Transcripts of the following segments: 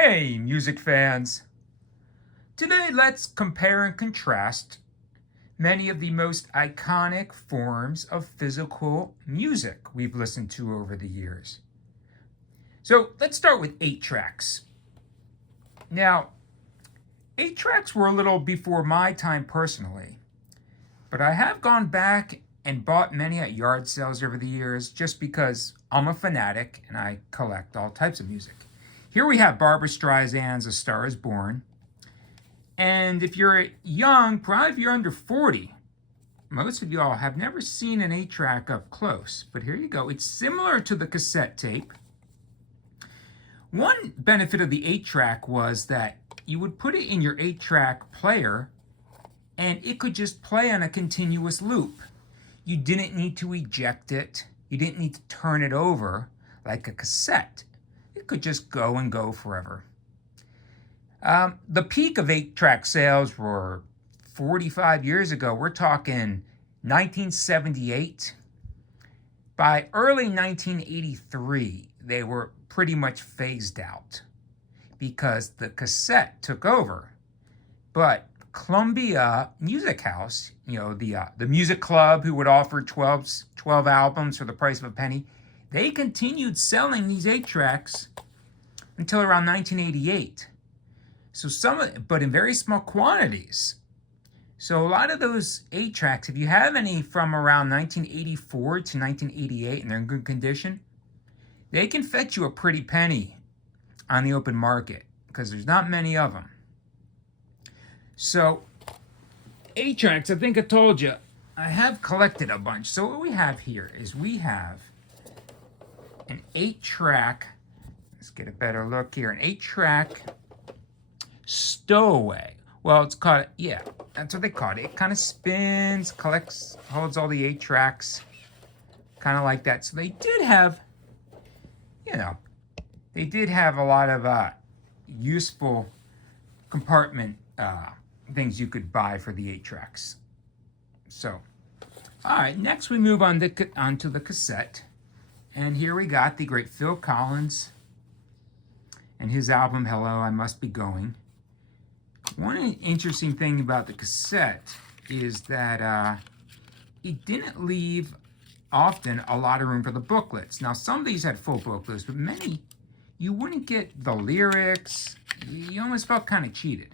Hey, music fans! Today, let's compare and contrast many of the most iconic forms of physical music we've listened to over the years. So, let's start with 8-tracks. Now, 8-tracks were a little before my time personally, but I have gone back and bought many at yard sales over the years just because I'm a fanatic and I collect all types of music. Here we have Barbra Streisand's A Star Is Born. And if you're young, probably if you're under 40, most of y'all have never seen an 8-track up close. But here you go. It's similar to the cassette tape. One benefit of the 8-track was that you would put it in your 8-track player and it could just play on a continuous loop. You didn't need to eject it. You didn't need to turn it over like a cassette. It could just go and go forever. The peak of 8-track sales were 45 years ago. We're talking 1978. By early 1983, they were pretty much phased out because the cassette took over. But Columbia Music House, the music club who would offer 12 albums for the price of a penny, they continued selling these 8-tracks until around 1988. But in very small quantities. So a lot of those 8-tracks, if you have any from around 1984 to 1988 and they're in good condition, they can fetch you a pretty penny on the open market because there's not many of them. So 8-tracks, I think I told you, I have collected a bunch. So what we have here is we have an 8-track, let's get a better look here, an 8-track stowaway. Well, it's called, yeah, that's what they call it. It kind of spins, holds all the 8-tracks, kind of like that. So they did have, a lot of useful compartment things you could buy for the 8-tracks. So, all right, next we move on onto the cassette. And here we got the great Phil Collins and his album, Hello, I Must Be Going. One interesting thing about the cassette is that it didn't leave often a lot of room for the booklets. Now, some of these had full booklets, but many, you wouldn't get the lyrics. You almost felt kind of cheated.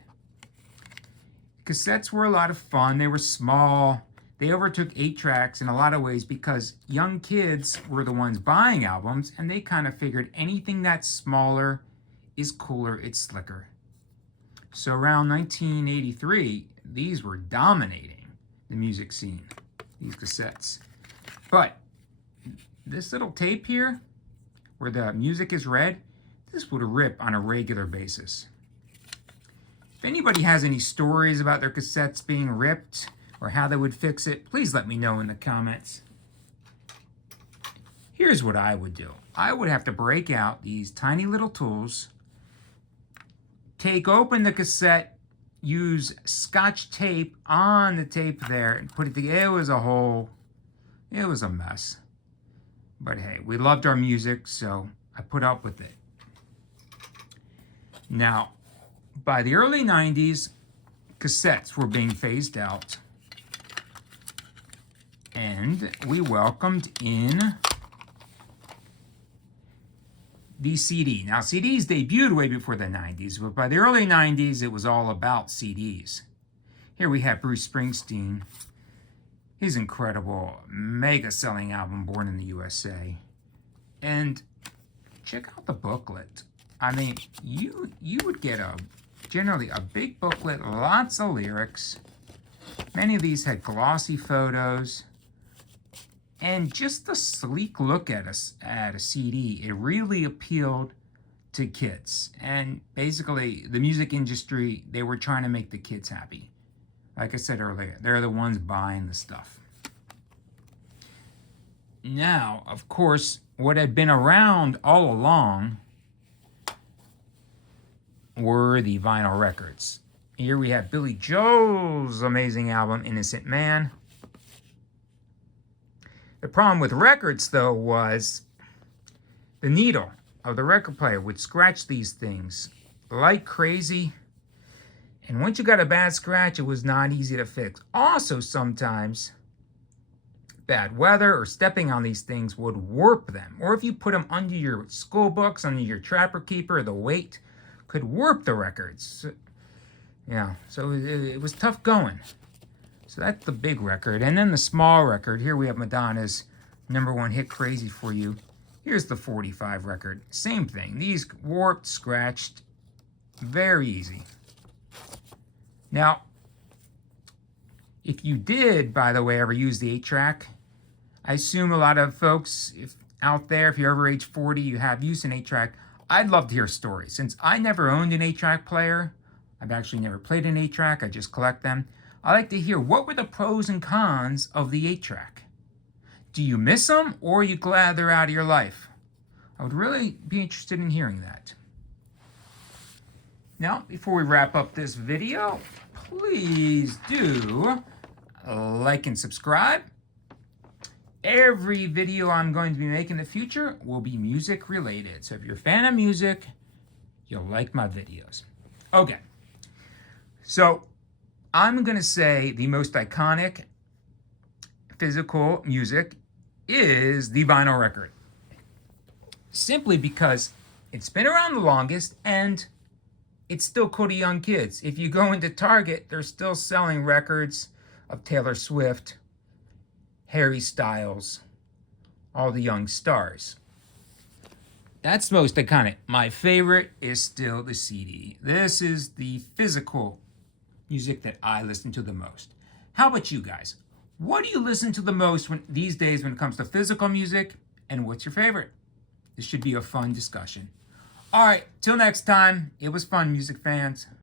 Cassettes were a lot of fun. They were small. They overtook 8-tracks in a lot of ways because young kids were the ones buying albums, and they kind of figured anything that's smaller is cooler, it's slicker. So around 1983, these were dominating the music scene, these cassettes. But this little tape here, where the music is read, this would rip on a regular basis. If anybody has any stories about their cassettes being ripped or how they would fix it, please let me know in the comments. Here's what I would do. I would have to break out these tiny little tools, take open the cassette, use Scotch tape on the tape there, and put it together. It was a mess. But hey, we loved our music, so I put up with it. Now, by the early 90s, cassettes were being phased out. And we welcomed in the CD. Now, CDs debuted way before the 90s, but by the early 90s, it was all about CDs. Here we have Bruce Springsteen. His incredible, mega-selling album, Born in the USA. And check out the booklet. I mean, you would get generally a big booklet, lots of lyrics. Many of these had glossy photos. And just the sleek look at a CD, it really appealed to kids. And basically, the music industry, they were trying to make the kids happy. Like I said earlier, they're the ones buying the stuff. Now, of course, what had been around all along were the vinyl records. Here we have Billy Joel's amazing album, Innocent Man. The problem with records, though, was the needle of the record player would scratch these things like crazy. And once you got a bad scratch, it was not easy to fix. Also, sometimes bad weather or stepping on these things would warp them. Or if you put them under your school books, under your Trapper Keeper, the weight could warp the records. Yeah, so it was tough going. So that's the big record. And then the small record, here we have Madonna's #1 hit, Crazy For You. Here's the 45 record. Same thing. These warped, scratched, very easy. Now, if you did, by the way, ever use the 8-track, I assume a lot of folks out there, if you're over age 40, you have used an 8-track. I'd love to hear stories. Since I never owned an 8-track player, I've actually never played an 8-track, I just collect them. I like to hear, what were the pros and cons of the 8-track? Do you miss them, or are you glad they're out of your life? I would really be interested in hearing that. Now, before we wrap up this video, please do like and subscribe. Every video I'm going to be making in the future will be music related. So if you're a fan of music, you'll like my videos. Okay. So I'm going to say the most iconic physical music is the vinyl record. Simply because it's been around the longest and it's still cool to young kids. If you go into Target, they're still selling records of Taylor Swift, Harry Styles, all the young stars. That's most iconic. My favorite is still the CD. This is the physical music that I listen to the most. How about you guys? What do you listen to the most these days when it comes to physical music? And what's your favorite? This should be a fun discussion. All right, till next time. It was fun, music fans.